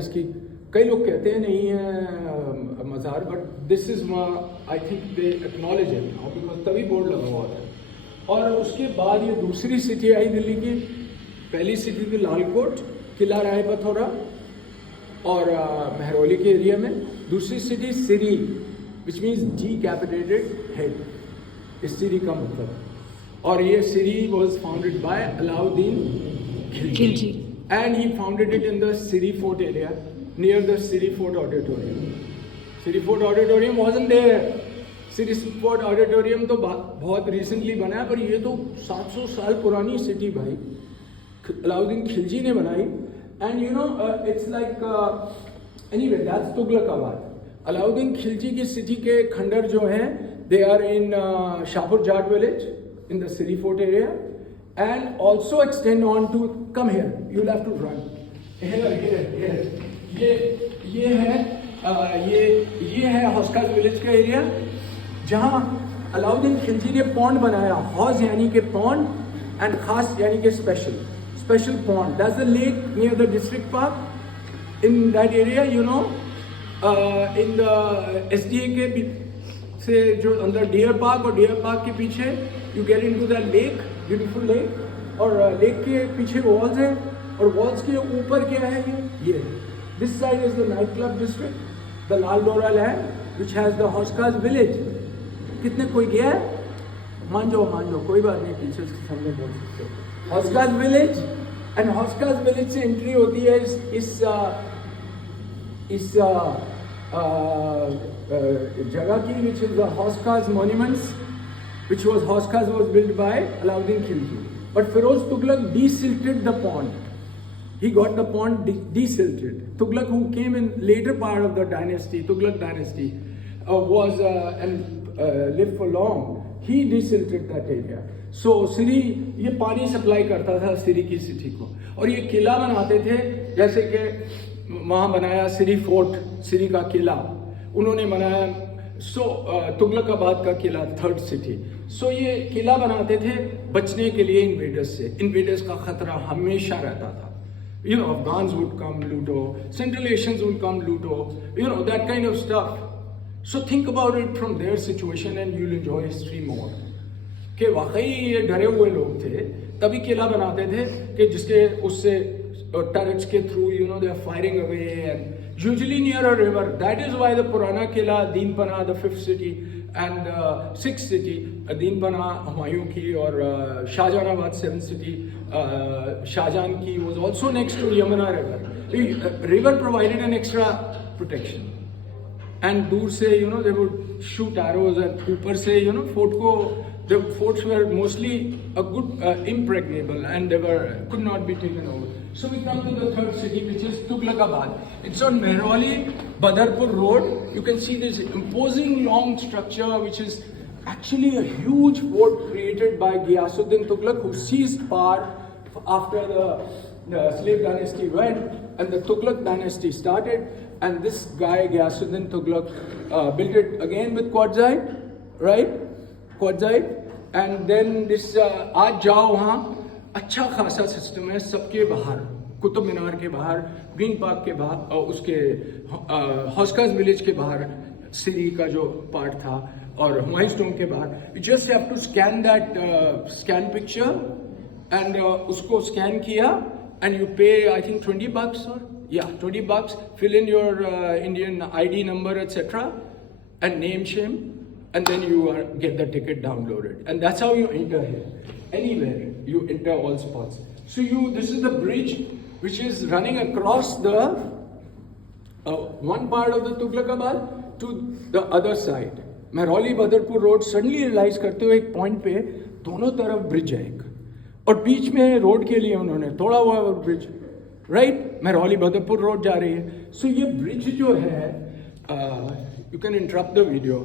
इसकी कई लोग कहते हैं नहीं है मज़ार, but this is I think they acknowledge है नाउ बिकॉज तभी बोर्ड लगा हुआ था। और उसके बाद ये दूसरी सिटी आई दिल्ली की। पहली सिटी थी लालकोट, किला राय पथौरा और महरौली के एरिया में। दूसरी city Siri which means decapitated head, इस सिरी का मतलब। और ये Siri was founded by Alauddin Khilji and he founded it in the Siri Fort area near the Siri Fort Auditorium. Siri Fort Auditorium wasn't there. Siri Fort Auditorium तो बहुत recently बना है, पर ये तो 700 साल पुरानी सिटी भाई अलाउद्दीन खिलजी ने बनाई। And you know it's like anyway that's Tughlakabad. अलाउद्दीन खिलजी की सिटी के खंडर जो हैं they are in Shahpur Jat village in the Siri Fort area. And also extend on to come here. You'll have to run. Here. ये है हौसकाज विलेज का एरिया जहाँ अलाउद्दीन खिलजी ने पॉन्ड बनाया। हौज यानी के पॉन्ड एंड खास यानी के special pond. That's the lake near the district park in that area. You know in the SDA के से जो अंदर डियर पार्क और डियर पार्क के पीछे you get into the lake, beautiful lake. और लेक के पीछे वॉल्स है और वॉल्स के ऊपर क्या है ये this side is the night club district, the Lal Dora land which has the Hauz Khas village. कितने कोई गया है? मान जाओ कोई बात नहीं, पीछे से सामने बोल सकते हो। Hauz Khas village and Hauz Khas village से एंट्री होती है इस जगह की which is the Hauz Khas monuments which was Hauskaz was built by Alauddin Khilji. But Feroz Tughlaq desilted the pond. He got the pond desilted. Tughlaq, who came in later part of the dynasty, Tughlaq dynasty, was and lived for long. He desilted that area. So Siri ये पानी सप्लाई करता था सिरी की सिटी को, और ये किला बनाते थे जैसे कि वहाँ बनाया सिरी फोर्ट, सिरी का किला उन्होंने बनाया। तुगलकाबाद का किला थर्ड सिटी। ये किला बनाते थे बचने के लिए इन्वेडर्स से। इन्वेडर्स का खतरा हमेशा रहता था। You know Afghans would come लूटो, सेंट्रल एशियंस वुड कम लूटो, you know that kind of stuff. So think about it from their situation and you will enjoy history more. कि वाकई ये डरे हुए लोग थे, तभी किला बनाते थे कि जिसके उससे टर्रेट्स के through you know they are firing away and usually near a river. That is why the Purana Killa, Deenpana, the 5th city, and 6th city, Deenpana, Humayun ki, or Shahjahanabad, 7th city, Shahjahan ki, was also next to Yamuna river. The river provided an extra protection. And दूर से you know they would shoot arrows, and ऊपर से you know the forts were mostly a good impregnable, and they could not be taken over. So we come to the third city, which is Tughlakabad. It's on Mehrauli Badarpur Road. You can see this imposing long structure, which is actually a huge fort created by Ghiyasuddin Tughlaq, who seized power after the slave dynasty went and the Tughlaq dynasty started. And this guy Ghiyasuddin Tughlaq built it again with quartzite, right? Quartzite. And then this आज जाओ वहाँ अच्छा खासा सिस्टम है। सबके बाहर, कुतुब मीनार के बाहर, ग्रीन पार्क के बाहर, और उसके हौसकाज विलेज के बाहर सिरी का जो पार्ट था, और हुमायूं स्टोन के बाहर। You just have to scan that scan picture and उसको स्कैन किया and you pay I think $20 और $20, fill in your Indian ID number etc. and name shame, and then you get the ticket downloaded, and that's how you enter here. Anywhere you enter all spots. So this is the bridge which is running across the one part of the Tughlakabad to the other side. Mehrauli Badarpur Road suddenly realize करते हुए एक पॉइंट पे दोनों तरफ ब्रिज है एक, और बीच में रोड के लिए उन्होंने तोड़ा हुआ ब्रिज, राइट? महरौली बदरपुर रोड जा रही है। सो ये ब्रिज जो है, you can interrupt the video.